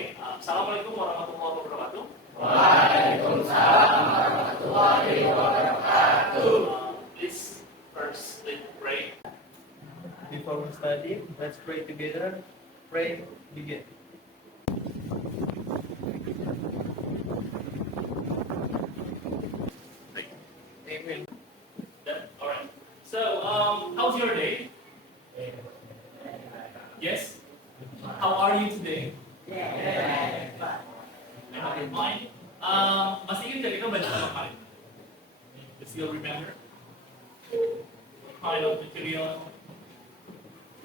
Oke, Assalamualaikum warahmatullahi wabarakatuh. Waalaikumsalam warahmatullahi wabarakatuh. Please first let's pray. Before we study, let's pray together. Pray, begin. Amen. Alright. So, how's your day? Yes? How are you today? Fine. Masih ingat nggak kita baca apa kemarin? You still remember? What kind of material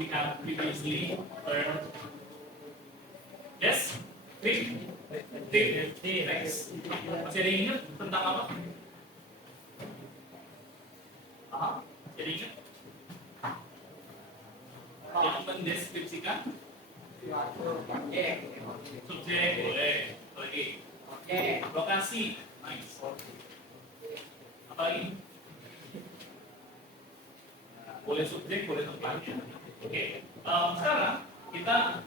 we have previously learned? Yes? Tip? Next. Masih ada yang ingat tentang apa? Masih ada yang ingat? Yang mendeskripsikan? Subjek, boleh. Lagi. Lokasi, nice. Apa lagi? Boleh subjek, boleh tempatnya. Oke. Sekarang kita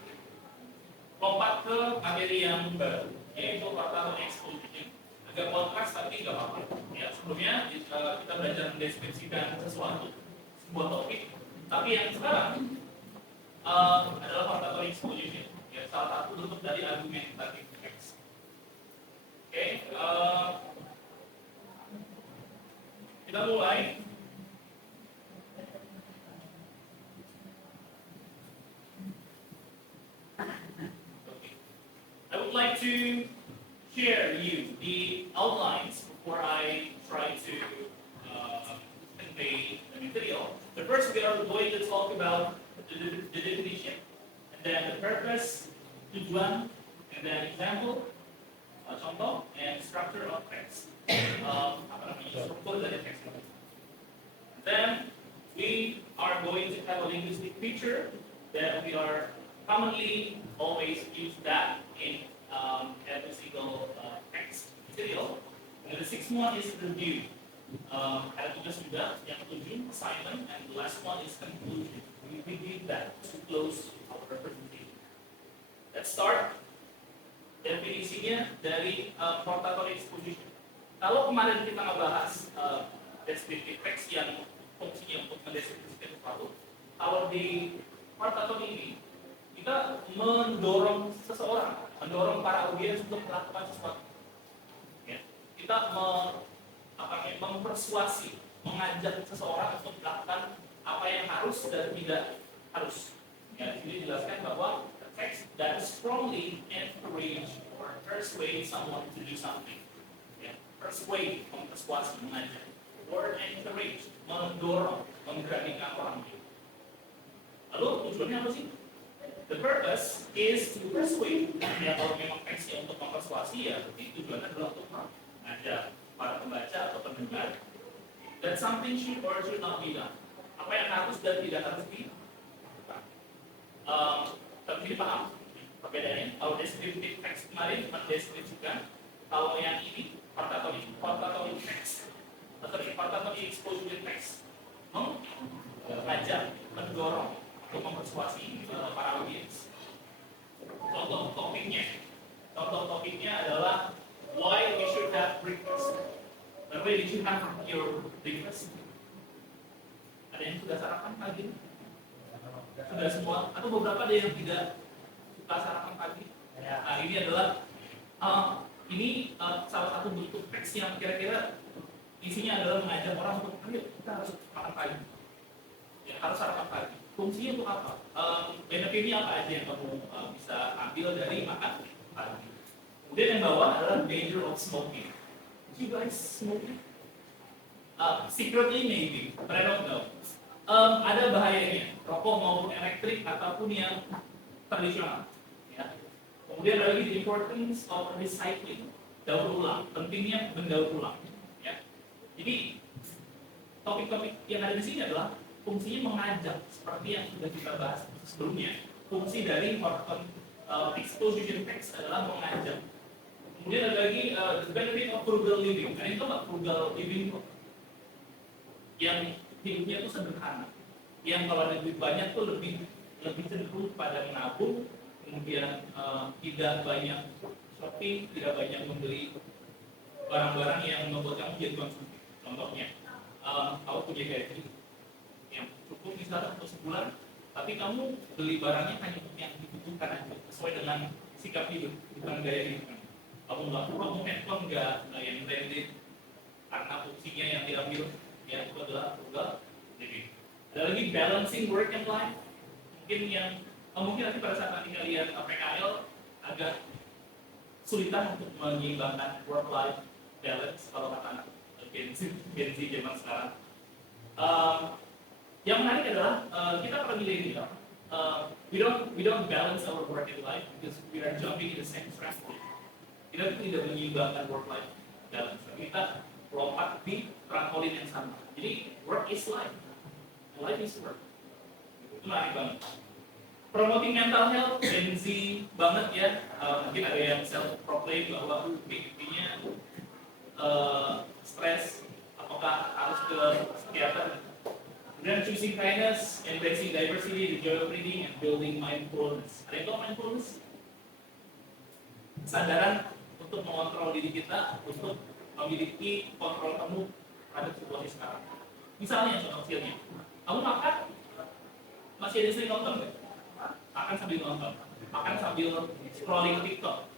lompat ke materi yang baru, yaitu quartal exposition. Agak kontras tapi nggak apa-apa. Ya, sebelumnya kita belajar mendeskripsikan sesuatu, sebuah topik. Tapi yang sekarang adalah quartal exposition. Ya, salah satu bentuk dari argumentative text. Oke, kita mulai. I would like to share you the outlines before I try to convey the material. But first, we are going to talk about the definition, and then the purpose, tujuan, and then example, contoh, and structure of text. Struktur dari teks. Then we are going to have a linguistic feature that we are commonly always use that in every single text material. And the sixth one is review. Ada tugas juga yang ketujuh, assignment, and the last one is conclusion. We did that to close our presentation. Let's start. Definisinya dari portfolio exposition. Kalau kemarin kita ngebahas descriptive text yang fungsinya untuk mendeskripsikan sesuatu, kalau di portfolio ini kita mendorong seseorang, mendorong para audiens untuk melakukan sesuatu. Ya. Kita mempersuasi, mengajak seseorang untuk melakukan apa yang harus dan tidak harus. Ya, di sini dijelaskan bahwa text that strongly encourage or persuade someone to do something. Yeah. Persuade, mempersuasi, mengajak. Or encourage, mendorong, menggerakkan orang. Lalu tujuannya apa sih? The purpose is to persuade. Ya, kalau memang teksnya untuk mempersuasi, ya tujuannya adalah untuk mengajak para pembaca atau pendengar that something should or should not be done. Apa yang harus dan tidak harus dilakukan. Tapi ini paham perbedaannya. Kalau descriptive text kemarin mendeskripsikan, kalau yang ini portfolio text atau portfolio exposition text mengajak, mendorong untuk mempersuasi para audiens. Contoh topiknya adalah why we should have breakfast. By the way, did you have your breakfast? Ada yang sudah sarapan pagi? Sudah semua? Atau beberapa ada yang tidak suka sarapan pagi? Nah, ini adalah salah satu bentuk teks yang kira-kira isinya adalah mengajak orang untuk ayo kita harus makan pagi. Ya, harus sarapan pagi. Fungsinya untuk apa? Benefitnya apa aja yang kamu bisa ambil dari makan pagi? Kemudian yang bawah adalah danger of smoking. Do you guys smoking? Secretly maybe, but I don't know. Ada bahayanya, rokok maupun elektrik ataupun yang tradisional. Ya. Kemudian ada lagi the importance of recycling, daur ulang, pentingnya mendaur ulang. Ya. Jadi topik-topik yang ada di sini adalah fungsinya mengajak, seperti yang sudah kita bahas sebelumnya. Fungsi dari exposition text adalah mengajak. Kemudian ada lagi the benefit of frugal living. Ada yang tahu nggak frugal living kok? Yang hidupnya itu sederhana. Yang kalau ada duit banyak tuh lebih cenderung pada menabung, kemudian tidak banyak shopping, tidak banyak membeli barang-barang yang membuat kamu jadi konsumtif. Contohnya, kamu punya gaji yang cukup misalnya untuk sebulan, tapi kamu beli barangnya hanya untuk yang dibutuhkan aja, sesuai dengan sikap hidup, bukan gaya hidup kamu. Kamu nggak perlu, kamu handphone nggak yang branded, karena fungsinya yang diambil, ya itu adalah frugal living. Ada lagi balancing work and life, mungkin nanti pada saat nanti kalian PKL agak sulitan untuk menyeimbangkan work life balance kalau kata anak Gen Z zaman sekarang. Yang menarik adalah kita para milenial, we don't balance our work and life because we are jumping in the same trampoline. Kita tidak menyeimbangkan work life balance. Kita lompat di trampolin yang sama. Jadi work is life, life is work. Itu menarik banget. Promoting mental health, Gen Z banget ya. Mungkin ada yang self-proclaim bahwa intinya stres, apakah harus ke psikiater. Kemudian choosing kindness, embracing diversity, the joy of reading, and building mindfulness. Ada yang tahu mindfulness? Kesadaran untuk mengontrol diri kita, untuk memiliki kontrol kamu pada situasi sekarang. Misalnya contoh kecilnya, kamu makan, masih ada sering nonton nggak? Makan sambil nonton, makan sambil scrolling TikTok.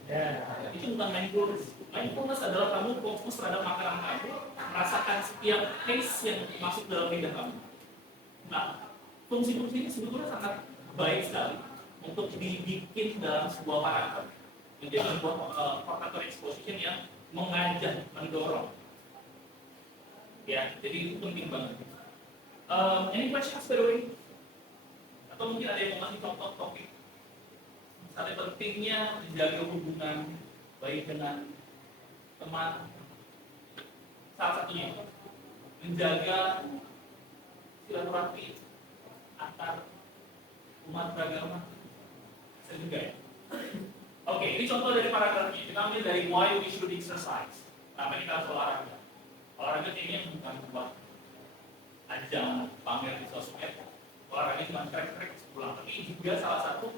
Itu bukan mindfulness. Mindfulness adalah kamu fokus terhadap makanan kamu, merasakan setiap taste yang masuk dalam lidah kamu. Nah, fungsi-fungsi ini sebetulnya sangat baik sekali untuk dibikin dalam sebuah karakter, menjadi sebuah factor exposition yang mengajak, mendorong. Ya, jadi itu penting banget. Any questions by the way? Atau mungkin ada yang mau ngasih contoh topik? Misalnya pentingnya menjaga hubungan baik dengan teman. Salah satunya menjaga silaturahmi antar umat beragama. Bisa juga ya? Oke, ini contoh dari paragrafnya. Kita ambil dari why we should exercise. Nah, kita harus olahraga. Olahraga kayaknya bukan buat ajang pamer di sosmed. Olahraga cuma trek-trek sepulang. Tapi juga salah satu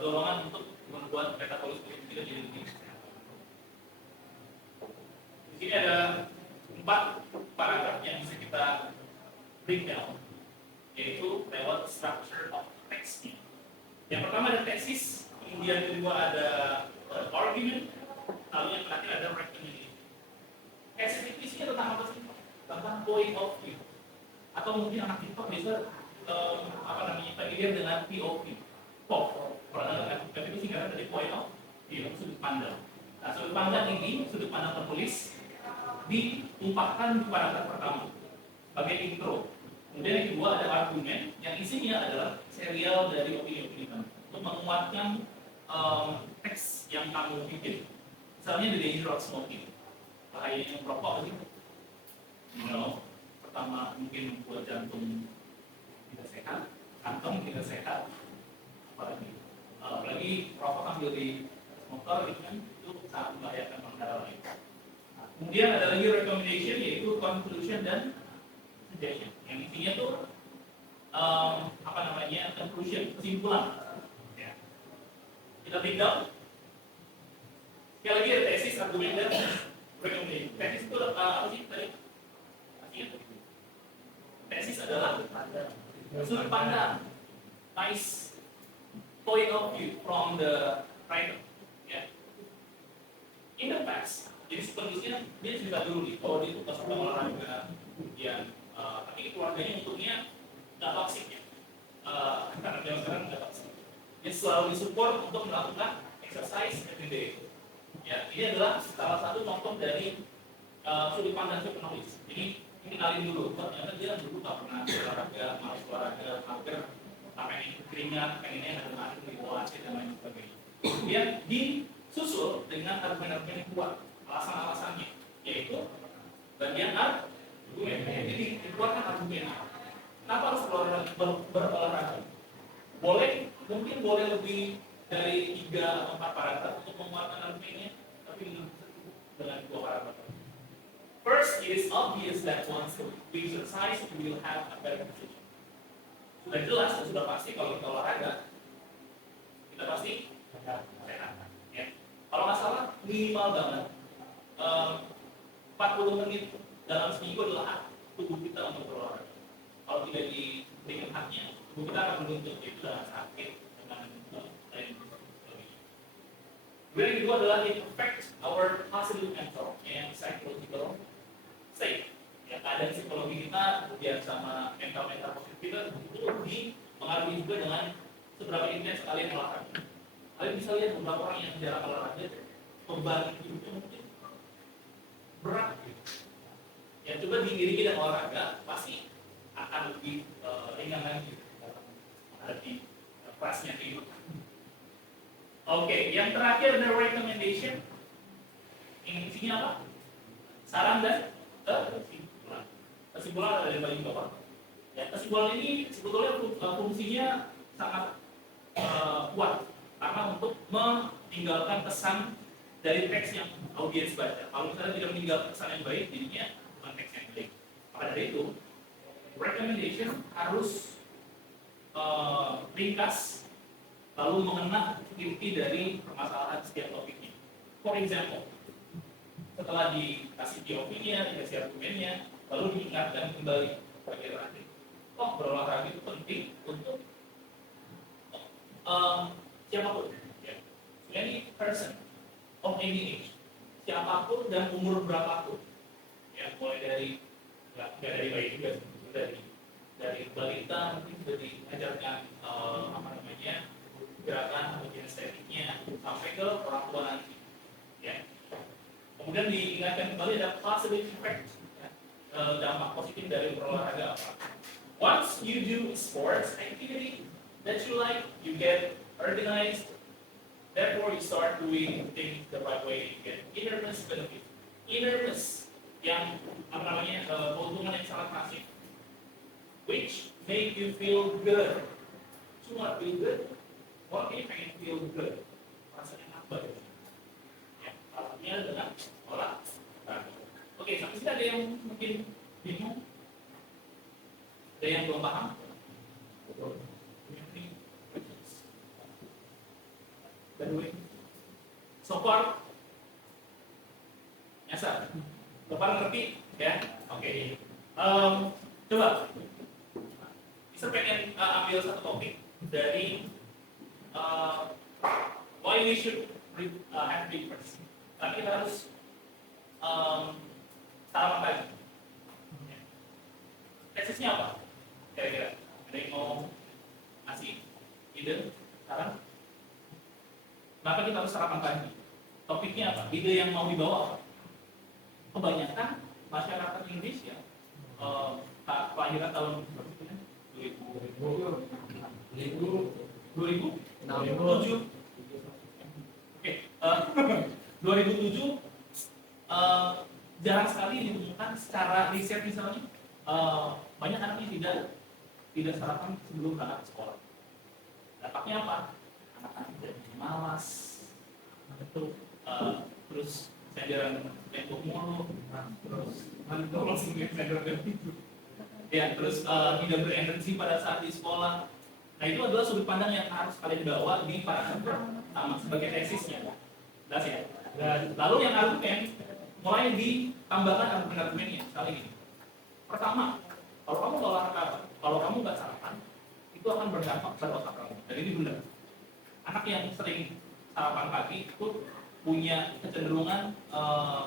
dorongan untuk membuat metabolisme kita jadi lebih sehat. Di sini ada 4 paragraf yang bisa kita breakdown, yaitu lewat structure of text-nya. Yang pertama ada thesis, kemudian kedua ada argument, lalu yang terakhir ada recommendation. Thesis itu isinya tentang apa sih? Tentang point of view. Atau mungkin anak TikTok bisa familiar dengan POV. Tapi itu singkatan dari point of view, sudut pandang. Nah, sudut pandang ini, sudut pandang penulis, ditumpahkan di paragraf pertama sebagai intro. Kemudian yang kedua ada argumen yang isinya adalah serial dari opini-opini kamu untuk menguatkan teks yang kamu bikin. Misalnya the danger of smoking, bahayanya merokok gitu. Pertama mungkin membuat jantung tidak sehat, kantong tidak sehat, apalagi rokok sambil di motor itu kan itu sangat membahayakan pengendara lain. Kemudian ada lagi recommendation, yaitu conclusion dan suggestion. Yang intinya tuh conclusion, kesimpulan. Ya. Kita breakdown. Sekali lagi ada tesis, argumen dan recommendation. Tesis itu apa sih tadi? Artinya tesis adalah sudut pandang, nice point of view from the writer. Ya. In the past, jadi penulisnya dia cerita dulu nih, kalau dia itu suka olahraga, ya, tapi keluarganya untuknya nggak toksik ya, karena dia sekarang nggak toksik. Dia selalu disupport untuk melakukan exercise every day. Ya, ini adalah salah satu contoh dari sudut pandang si penulis. Ini kenalin dulu, ternyata dia dulu nggak pernah olahraga, malas olahraga, mager, pengen keringat, pengennya ada mati di bawah dan lain sebagainya. Kemudian disusul dengan argumen-argumen yang kuat, alasan-alasannya, yaitu bagian argumen. Jadi dikeluarkan argumen. Kenapa harus berolahraga? Mungkin boleh lebih dari 3 atau 4 paragraf untuk menguatkan argumennya, tapi dengan 2 paragraf. First, it is obvious that once we exercise, we will have a better position. Sudah jelas dan sudah pasti kalau kita olahraga, kita pasti sehat. Ya. Kalau nggak salah minimal banget 40 menit dalam seminggu adalah hak tubuh kita untuk berolahraga. Kalau tidak diberikan haknya, tubuh kita akan menuntut itu dengan sakit dengan lain sebagainya. Kemudian yang kedua adalah it affects our positive mental and psychological state. Ya, keadaan psikologi kita kemudian sama mental positif kita itu dipengaruhi juga dengan seberapa intens kalian olahraga. Kalian bisa lihat beberapa orang yang jarang olahraga, beban hidupnya mungkin berat. Gitu. Ya coba diiringi dengan olahraga pasti akan lebih ringan lagi dalam menghadapi kerasnya kehidupan. Oke, yang terakhir ada recommendation. Ini isinya apa? Saran dan kesimpulan. Kesimpulan ada di bagian bawah. Ya, kesimpulan ini sebetulnya fungsinya sangat kuat karena untuk meninggalkan kesan dari teks yang audiens baca. Kalau misalnya tidak meninggalkan kesan yang baik, jadinya bukan teks yang baik. Maka dari itu, recommendation harus ringkas lalu mengena inti dari permasalahan setiap topiknya. For example, setelah dikasih POV-nya, dikasih argumennya, lalu diingatkan kembali bagian terakhir. Oh, berolahraga itu penting untuk siapapun, ya. Any person of any age, siapapun dan umur berapapun, ya, mulai dari nggak dari bayi juga, dari balita mungkin sudah diajarkan apa namanya gerakan atau kinestetiknya sampai ke orang tua nanti, ya. Kemudian diingatkan kembali ada positive effect, ya, dampak positif dari berolahraga apa. Once you do sports activity that you like, you get organized. Therefore, you start doing things the right way. You get innerness benefit. Innerness yang apa namanya keuntungan yang sangat masif, which make you feel good. Cuma feel good, what if I feel good? Rasanya apa? Ya, artinya dengan olahraga. Oke, sampai sini ada yang mungkin bingung, ada yang belum paham? By the way, so far, nyasar, so far ngerti, ya? Oke. Coba, bisa pengen ambil satu topik dari why we should have breakfast. Tapi kita harus sarapan pagi. Tesisnya apa? Kira-kira ada yang mau ngasih ide, saran? Kenapa kita harus sarapan pagi? Topiknya apa? Ide yang mau dibawa apa? Kebanyakan masyarakat Indonesia kelahiran tahun 2007. Oke, 2007 jarang sekali ditemukan secara riset misalnya banyak anak yang tidak sarapan sebelum berangkat ke sekolah. Dampaknya apa? Anak-anak jadi malas, terus senderan ngantuk mulu, terus tidak berenergi pada saat di sekolah. Nah itu adalah sudut pandang yang harus kalian bawa di paragraf sama sebagai tesisnya. Jelas ya? Lalu yang argumen mulai ditambahkan argumen-argumennya sekali ini. Pertama, kalau kamu nggak olahraga, kalau kamu nggak sarapan, itu akan berdampak pada otak kamu. Dan ini benar. Anak yang sering sarapan pagi itu punya kecenderungan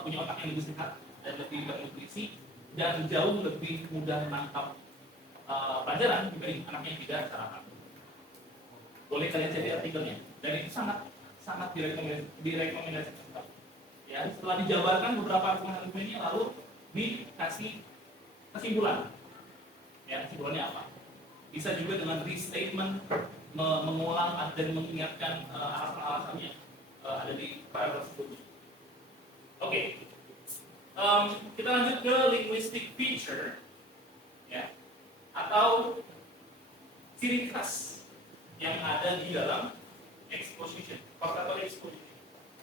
punya otak yang lebih sehat dan lebih bernutrisi dan jauh lebih mudah menangkap pelajaran dibanding anak yang tidak sarapan. Boleh kalian cari artikelnya dan itu sangat direkomendasikan. Ya, setelah dijabarkan beberapa argumen-argumennya lalu dikasih kesimpulan. Ya, kesimpulannya apa? Bisa juga dengan restatement, mengulang dan mengingatkan alasan-alasannya ada di paragraf sebelumnya. Oke, kita lanjut ke linguistic feature, ya, atau ciri khas yang ada di dalam exposition, vocabulary exposition.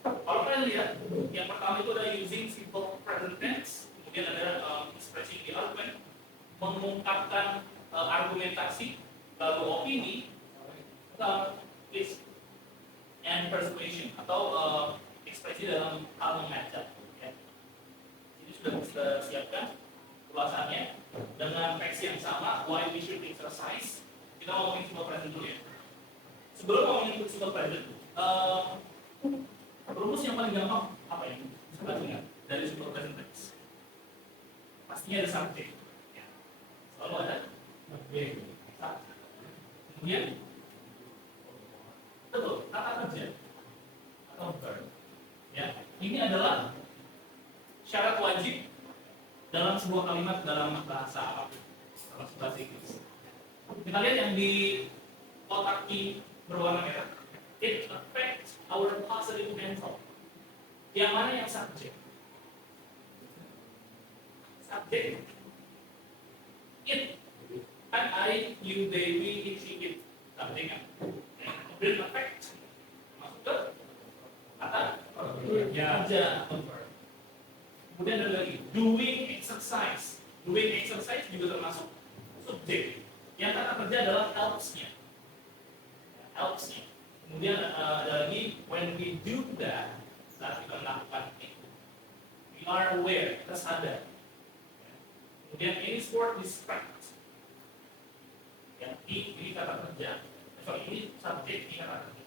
Kalau kalian lihat, yang pertama itu ada using simple present tense, kemudian ada expressing the argument, mengungkapkan argumentasi, Lalu opini, is and persuasion atau ekspresi dalam hal mengajak. Ya. Ini sudah kita siapkan ulasannya dengan teks yang sama. Why we should exercise. Kita ngomongin simple present dulu ya. Sebelum ngomongin simple present, rumus yang paling gampang apa ya? Bisa ingat dari simple present tense. Pastinya ada subject. Ya. Selalu ada subject. Kemudian betul, kata kerja atau verb. Ya, ini adalah syarat wajib dalam sebuah kalimat dalam bahasa apapun, dalam bahasa Inggris. Kita lihat yang di kotak I berwarna merah. It affects our positive mental. Yang mana yang subjek? Subjek. It. Kan I, you, they, we, it, she, it. Subjek kan? Kemudian affect. Masuk ke kata kerja atau verb. Kemudian ada lagi doing exercise. Doing exercise juga termasuk subjek. Yang kata kerja adalah helps-nya. Helps-nya. Kemudian ada lagi when we do that, saat kita melakukan itu, we are aware, kita sadar. Kemudian ini sport distract. Yang ini kata kerja. Sorry, ini subjek, ini kata kerja.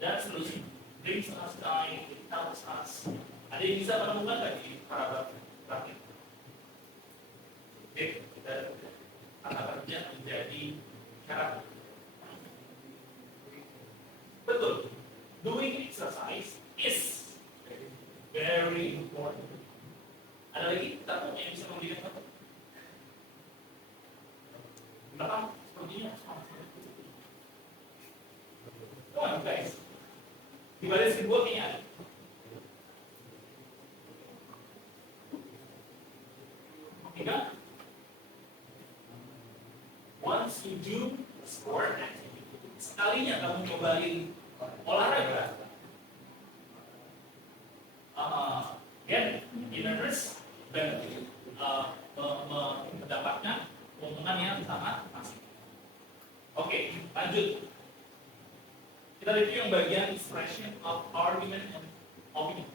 Dan seterusnya. Brings us time, it helps us. Ada yang bisa menemukan tadi paragraf terakhir. Oke, kita kata kerja menjadi syarat. Betul. Doing exercise is very important. Ada lagi kata yang bisa memberikan kata? Belakang sepertinya. Come on guys. Di baris kedua kayaknya ada. Tiga. Once you do sport activity, sekalinya kamu cobain olahraga, get interest benefit, mendapatkan keuntungan yang sangat masif. Oke, lanjut. Kita review yang bagian expression of argument and opinion.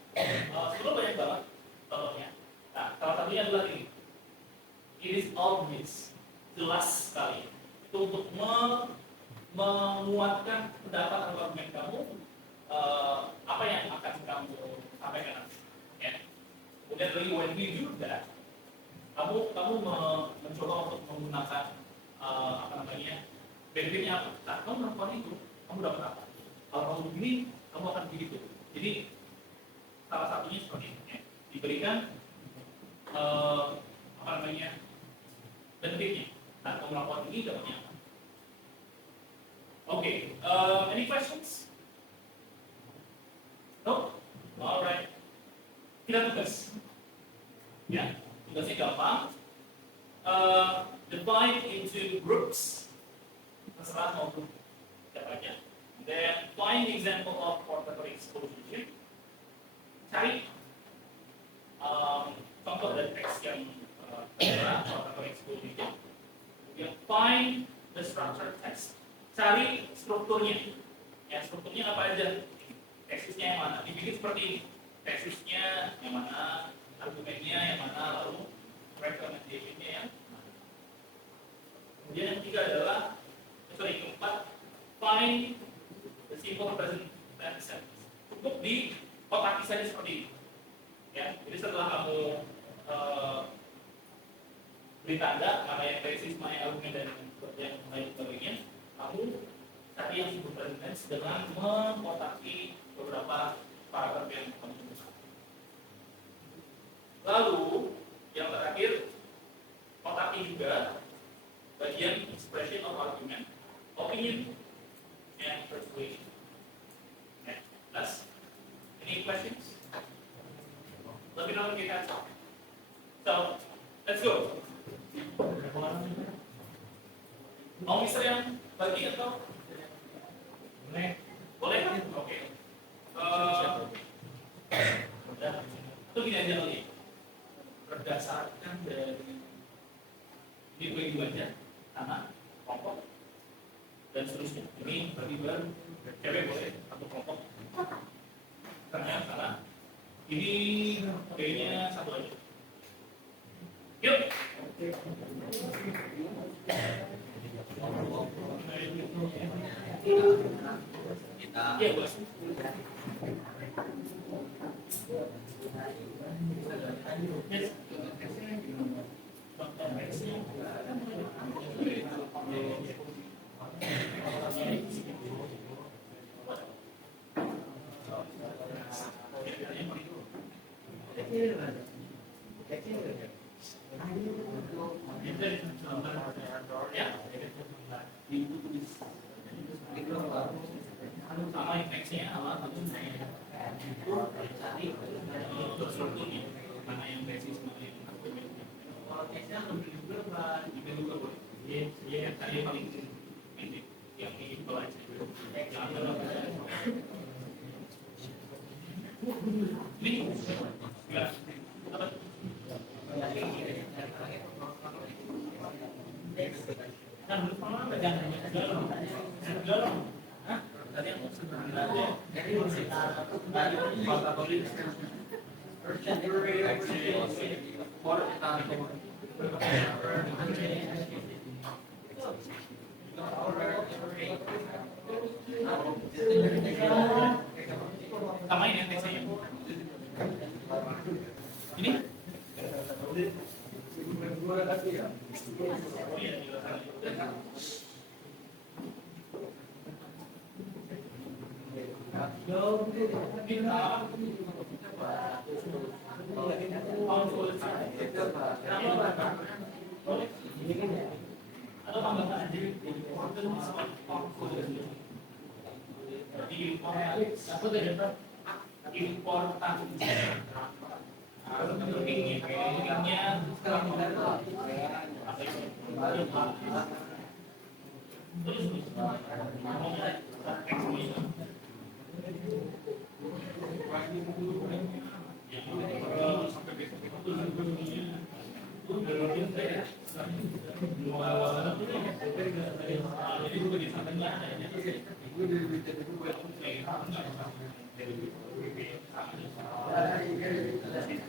Sebelum banyak banget contohnya. Nah, salah satunya adalah ini. It is obvious, jelas sekali. Itu untuk menguatkan pendapat atau argumen kamu, apa yang akan kamu sampaikan nanti. Ya. Kemudian lagi when we do that, kamu mencoba untuk menggunakan apa namanya benefitnya apa? Nah, kamu melakukan itu, kamu dapat apa? Kalau kamu begini, kamu akan begitu. Jadi salah satunya seperti ini, ya. Diberikan apa namanya benefitnya. Nah, kamu melakukan ini dapatnya apa? Okay, any questions? No? Alright. Kita tugas. Ya, tugasnya gampang. Divide into groups. Terserah mau grup siapa aja. Then find the example of portable exposition. Cari contoh dari teks yang portable exposition. Kemudian find the structure text. Cari strukturnya. Ya, strukturnya apa aja? Teksisnya yang mana? Dibikin seperti ini. Teksisnya yang mana? Argumennya yang mana? Lalu recommendation-nya yang mana? Kemudian yang ketiga adalah, keempat, find the simple present tense sentence. Cukup di kotak saja seperti ini. Ya, jadi setelah kamu beri tanda mana yang tesis, mana yang argumen dan yang lain sebagainya, kamu cari yang simple present tense dengan mengkotaki beberapa paragraf yang kamu temukan. Lalu yang terakhir, kotaki juga bagian expression of argument, opinion, and persuasion. Okay, last. Any questions? Let me know if you have some. So, let's go. Mau misalnya yang bagi atau? Boleh. Boleh kan? Oke. Itu gini aja kali. Berdasarkan dari ini bagi aja, tanah, kelompok, Ini kayaknya satu aja. Yuk. Iya, bos. Yes. Sama infeksinya awal untuk strukturnya mana yang basis mana yang kalau tesnya lebih berapa juga boleh ya tadi yang paling pendek yang ini bawah aja ini enggak apa kan lupa apa jangan dorong hah tadi yang jadi samain ya teksnya ini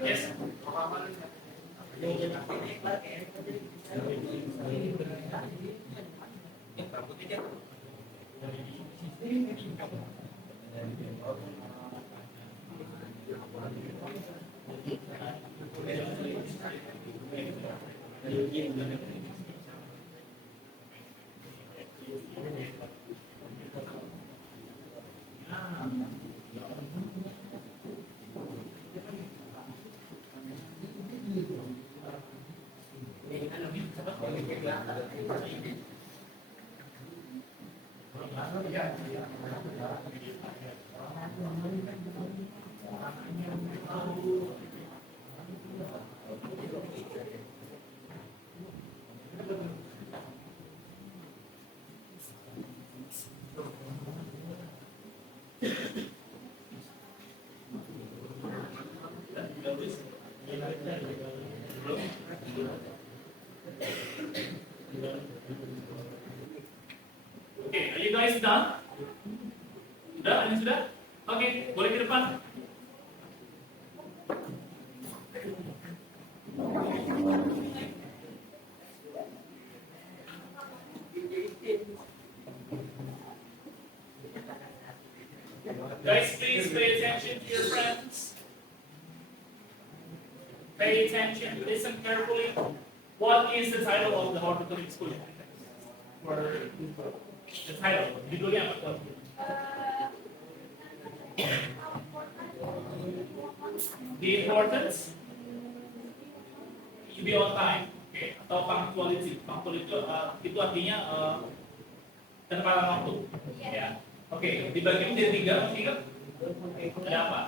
yes. Okay, are you guys done? Sudah? Ada yang sudah? Oke, boleh ke depan. Guys, please pay attention to your friends. Pay attention, listen carefully. What is the title of the horticulture school? The title, judulnya apa? The importance to be on time, okay. Atau punctuality. Punctuality itu artinya penempatan waktu, ya. Oke, dibagi menjadi tiga. Ada apa?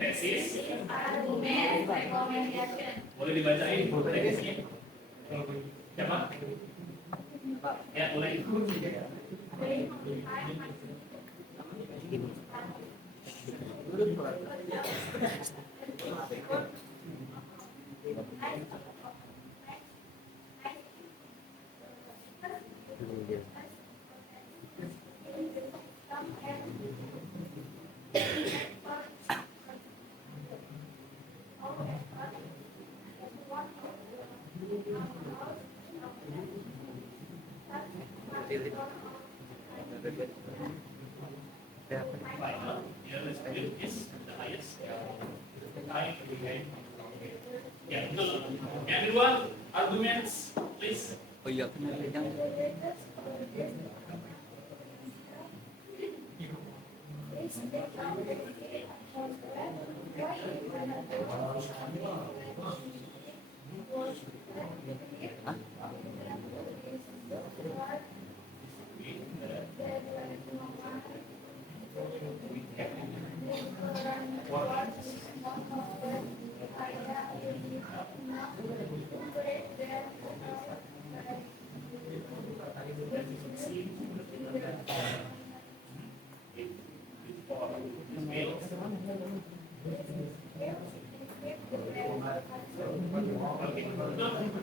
Tesis. Argumen, rekomendasi. Boleh dibacain teksisnya? Siapa? Ya, boleh. Final. Yeah, let's do this. The highest. Time. Ya, betul. Yang kedua, arguments, please. Oh iya, benar yang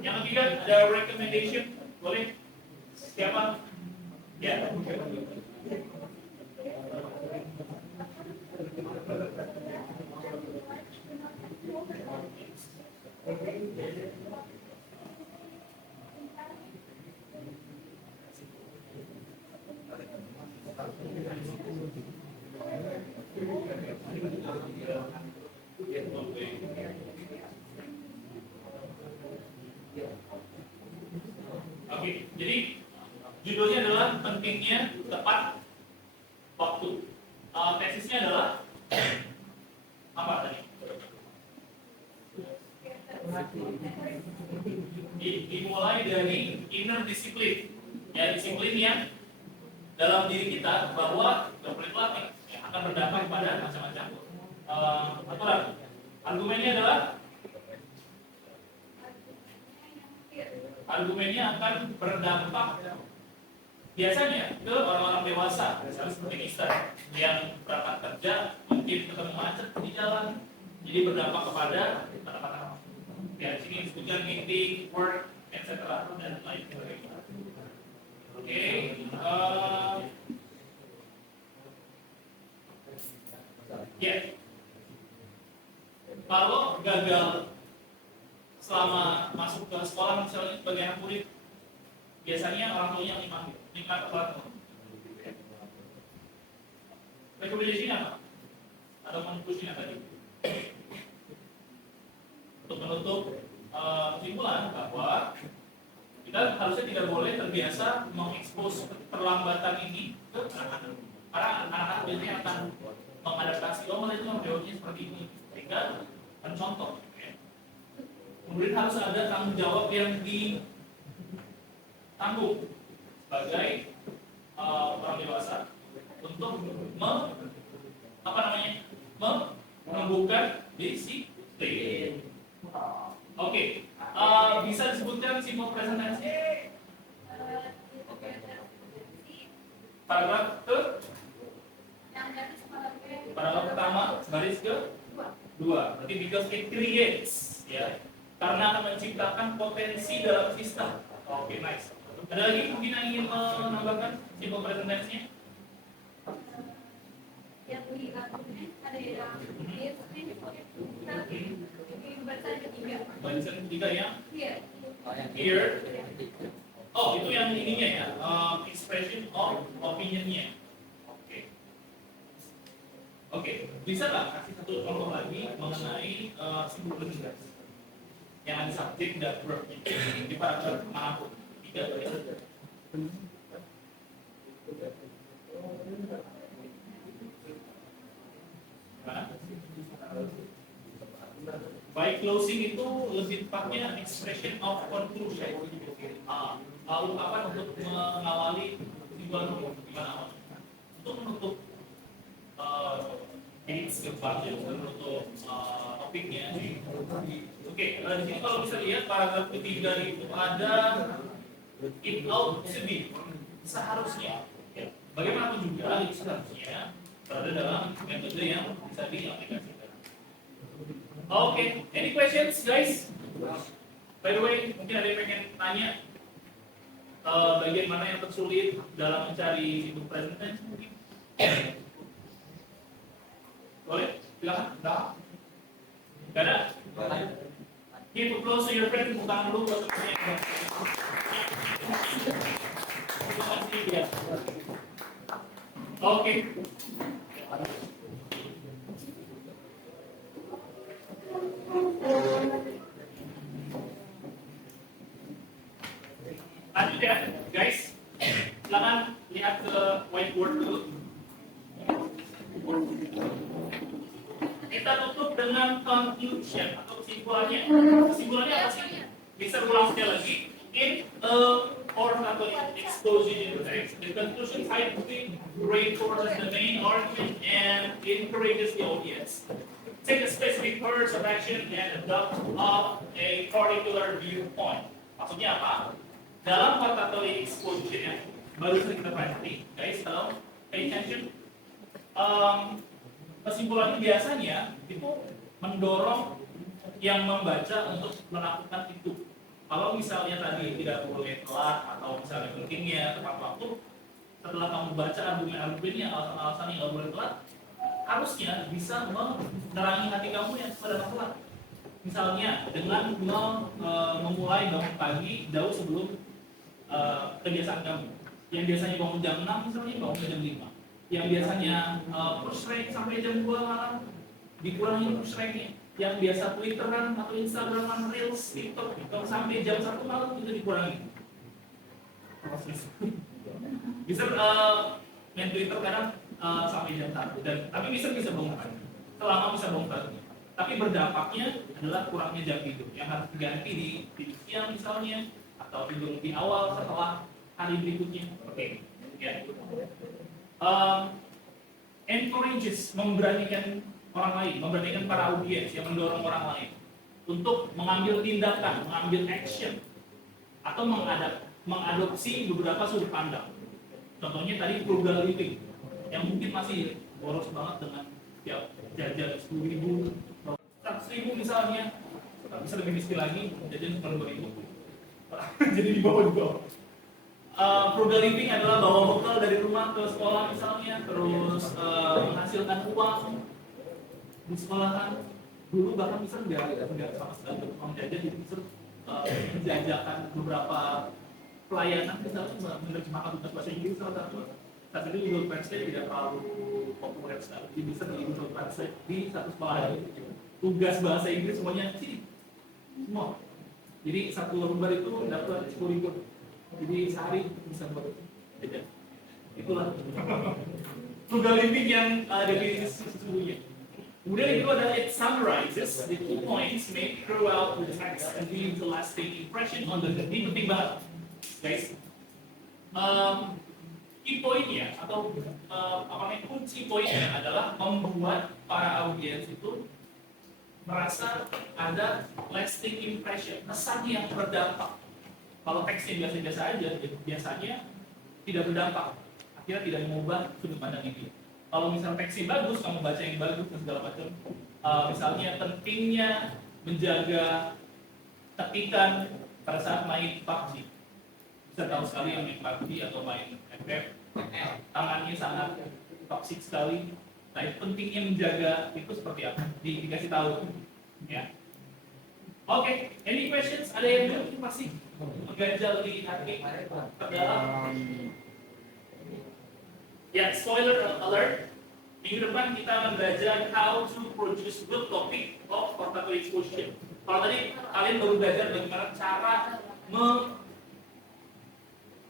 Yang ketiga ada recommendation, boleh? Siapa? Ya. Oke, jadi judulnya adalah pentingnya tepat waktu. Tesisnya adalah apa tadi? Dimulai dari inner discipline, ya disiplin yang dalam diri kita bahwa berlatih akan berdampak pada macam-macam aturan. Argumennya akan berdampak biasanya ke orang-orang dewasa, misalnya seperti kita yang berangkat kerja mungkin ketemu macet di jalan, jadi berdampak kepada kata-kata. Ya, sini disebutkan meeting, work, etc. dan lain sebagainya. Oke, ya. Kalau gagal selama masuk ke sekolah misalnya sebagai anak murid, biasanya orang tuanya lima orang tua. Rekomendasinya apa? Atau konklusinya tadi? Untuk menutup kesimpulan bahwa kita harusnya tidak boleh terbiasa mengekspos keterlambatan ini ke anak-anak. Karena anak-anak biasanya akan mengadaptasi, oh itu jawabnya seperti ini, sehingga mencontoh. Kemudian harus ada tanggung jawab yang ditanggung sebagai orang dewasa untuk menumbuhkan disiplin. Oke, bisa disebutkan simple present tense? Paragraf pertama, baris ke 2. Berarti because it creates, ya. Karena akan menciptakan potensi dalam sistem. Oke, nice. Ada lagi mungkin yang ingin menambahkan simple present tense-nya? Yang di argumen ada yang Barisan ketiga yang here. here. Oh, itu yang ininya ya, expression of opinion-nya. Oke, bisa nggak kasih satu contoh lagi mengenai simple present tense yang ada subjek dan verb di paragraf manapun? 3 boleh. By closing itu lebih tepatnya expression of conclusion. Lalu apa untuk mengawali kesimpulan gimana? Untuk menutup page keempat, menutup topiknya. Oke, di sini kalau bisa lihat paragraf ketiga itu ada it out to be, seharusnya. Bagaimanapun juga itu seharusnya berada dalam metode yang bisa diaplikasikan. Oke, any questions guys? By the way, mungkin ada yang pengen tanya bagian mana yang tersulit dalam mencari simple present tense mungkin? Boleh? Silakan. Gak ada? Give applause to your friend, tepuk tangan dulu buat temennya. Terima kasih ya. Oke. Kita tutup dengan conclusion atau kesimpulannya. Kesimpulannya apa sih? Bisa ulang sekali lagi. In a orthogonal exposition text, the conclusion scientifically reinforces the main argument and encourages the audience. Take a specific course of action and adopt a particular viewpoint. Maksudnya apa? Dalam orthogonal exposition yang baru saja kita pelajari, guys, hello, pay attention. Kesimpulannya biasanya itu mendorong yang membaca untuk melakukan itu. Kalau misalnya tadi tidak boleh telat atau misalnya pentingnya tepat waktu, setelah kamu baca argumen-argumennya, alasan-alasan yang nggak boleh telat, harusnya bisa menerangi hati kamu yang pada telat. Misalnya dengan memulai bangun pagi jauh sebelum kebiasaan kamu. Yang biasanya bangun jam 6 misalnya bangun jam 5. Yang biasanya push rank sampai jam 2 malam dikurangi push ranknya. Yang biasa Twitteran atau Instagraman, Reels, TikTok kalau sampai jam 1 malam itu dikurangi. Bisa main Twitter kadang sampai jam 1 dan tapi bisa bangun pagi. Selama bisa bangun pagi. Tapi berdampaknya adalah kurangnya jam tidur yang harus diganti di siang misalnya atau tidur di awal setelah hari berikutnya. Oke. Ya. Encourages, memberanikan orang lain, memberanikan para audiens yang mendorong orang lain untuk mengambil tindakan, mengambil action atau mengadopsi beberapa sudut pandang. Contohnya tadi frugal living yang mungkin masih boros banget dengan ya jajan 10.000, 100.000 misalnya, bisa lebih miskin lagi jajan 10.000. Jadi di bawah. Frugal living adalah bawa bekal dari rumah ke sekolah misalnya, terus menghasilkan uang di sekolahan. Dulu bahkan bisa nggak sama sekali uang jajan, jadi bisa menjajakan beberapa pelayanan misalnya menerjemahkan tugas bahasa Inggris salah satu. Saat itu Google Translate tidak terlalu populer sekali, jadi bisa di Google Translate di satu sekolah tugas bahasa Inggris semuanya sini semua. Jadi satu lembar itu dapat 10.000. Jadi sehari bisa buat jajan. Itulah frugal living yang definisi sesungguhnya. Kemudian itu adalah it summarizes the key points made throughout the text and leaves a lasting impression on the. Ini penting banget, guys. Key poinnya atau kunci poinnya adalah membuat para audiens itu merasa ada lasting impression, kesan yang berdampak. Kalau teksnya biasa-biasa aja, biasanya tidak berdampak, akhirnya tidak mengubah sudut pandang ini. Kalau misalnya teksnya bagus, kamu baca yang bagus dan segala macam. Misalnya pentingnya menjaga ketikan pada saat main PUBG. Bisa tahu sekali yang main PUBG atau main FF, tangannya sangat toksik sekali. Nah, pentingnya menjaga itu seperti apa? Dikasih tahu, ya. Oke, any questions? Ada yang masih mengganjal di hati terdalam? Ya, spoiler alert. Minggu depan kita akan belajar how to produce good topic of orthogonal exposition. Kalau tadi kalian baru belajar bagaimana cara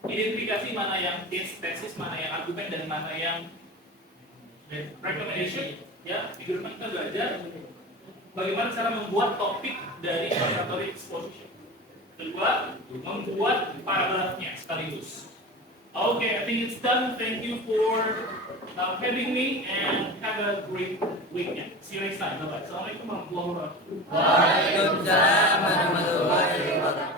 mengidentifikasi mana yang tesis, mana yang argumen, dan mana yang recommendation. Ya, minggu depan kita belajar bagaimana cara membuat topik dari orthogonal exposition. Kedua, membuat paragrafnya sekaligus. Okay, I think it's done. Thank you for having me and have a great weekend. See you next time. Bye-bye. Assalamualaikum warahmatullahi wabarakatuh. Waalaikumsalam warahmatullahi wabarakatuh.